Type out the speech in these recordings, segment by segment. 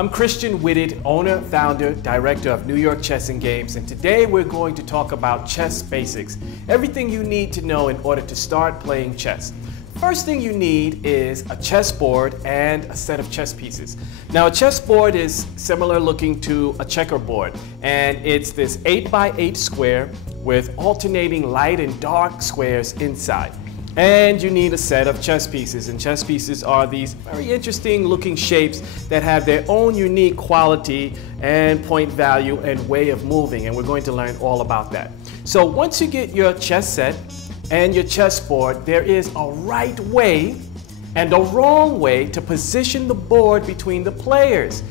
I'm Christian Whitted, owner, founder, director of New York Chess and Games, and today we're going to talk about chess basics. Everything you need to know in order to start playing chess. First thing you need is a chessboard and a set of chess pieces. Now a chessboard is similar looking to a checkerboard, and it's this 8x8 square with alternating light and dark squares inside. And you need a set of chess pieces, and chess pieces are these very interesting looking shapes that have their own unique quality and point value and way of moving, and we're going to learn all about that. So once you get your chess set and your chessboard, there is a right way and a wrong way to position the board between the players.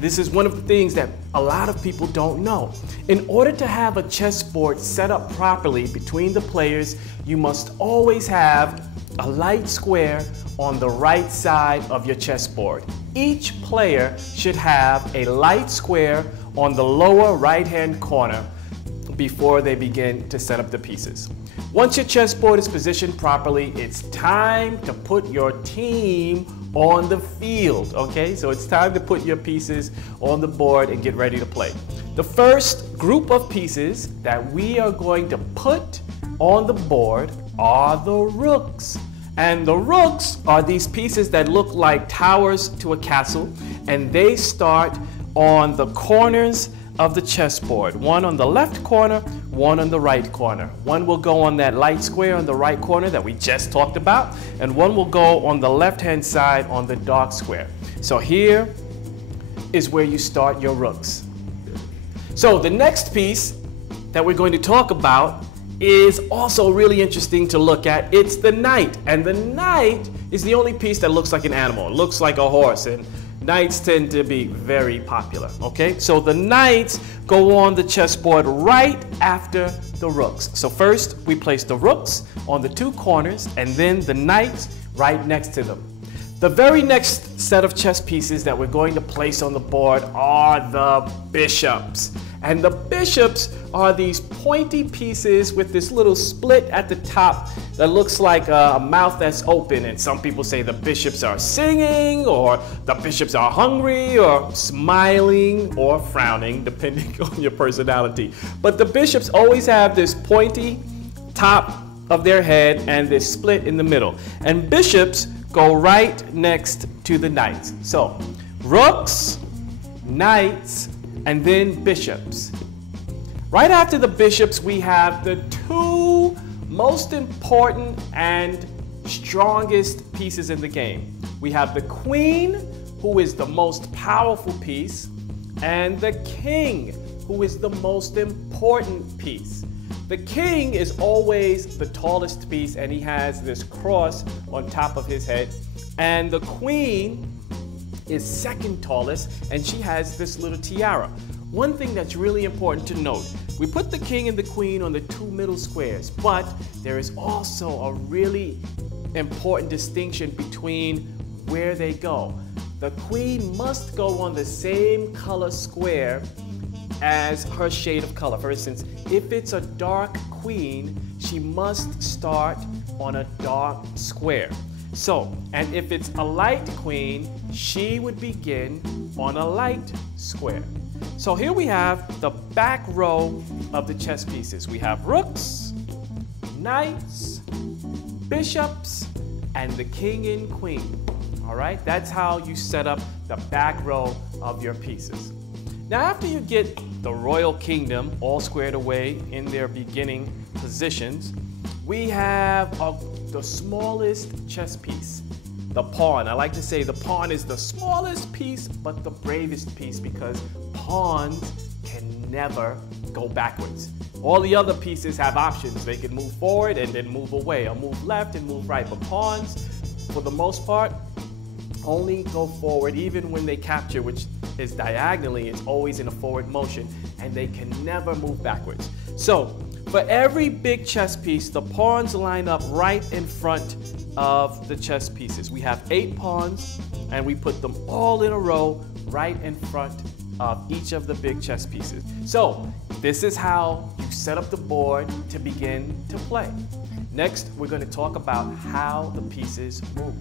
This is one of the things that a lot of people don't know. In order to have a chessboard set up properly between the players, you must always have a light square on the right side of your chessboard. Each player should have a light square on the lower right-hand corner before they begin to set up the pieces. Once your chessboard is positioned properly, it's time to put your team on the field, okay? So it's time to put your pieces on the board and get ready to play. The first group of pieces that we are going to put on the board are the rooks. And the rooks are these pieces that look like towers to a castle, and they start on the corners of the chessboard. One on the left corner, one on the right corner. One will go on that light square on the right corner that we just talked about, and one will go on the left-hand side on the dark square. So here is where you start your rooks. So the next piece that we're going to talk about is also really interesting to look at. It's the knight, and the knight is the only piece that looks like an animal. It looks like a horse, and knights tend to be very popular, okay? So the knights go on the chessboard right after the rooks. So first we place the rooks on the two corners, and then the knights right next to them. The very next set of chess pieces that we're going to place on the board are the bishops. And the bishops are these pointy pieces with this little split at the top that looks like a mouth that's open. And some people say the bishops are singing, or the bishops are hungry, or smiling, or frowning, depending on your personality. But the bishops always have this pointy top of their head and this split in the middle. And bishops go right next to the knights. So rooks, knights, and then bishops. Right after the bishops, we have the two most important and strongest pieces in the game. We have the queen, who is the most powerful piece, and the king, who is the most important piece. The king is always the tallest piece, and he has this cross on top of his head. And the queen is second tallest, and she has this little tiara. One thing that's really important to note, we put the king and the queen on the two middle squares, but there is also a really important distinction between where they go. The queen must go on the same color square as her shade of color. For instance, if it's a dark queen, she must start on a dark square. So, and if it's a light queen, she would begin on a light square. So here we have the back row of the chess pieces. We have rooks, knights, bishops, and the king and queen. All right, that's how you set up the back row of your pieces. Now, after you get the royal kingdom all squared away in their beginning positions, we have the smallest chess piece, the pawn. I like to say the pawn is the smallest piece, but the bravest piece, because pawns can never go backwards. All the other pieces have options. They can move forward and then move away, or move left and move right. But pawns, for the most part, only go forward. Even when they capture, which is diagonally, it's always in a forward motion, and they can never move backwards. So for every big chess piece, the pawns line up right in front of the chess pieces. We have 8 pawns, and we put them all in a row right in front of each of the big chess pieces. So this is how you set up the board to begin to play. Next, we're going to talk about how the pieces move.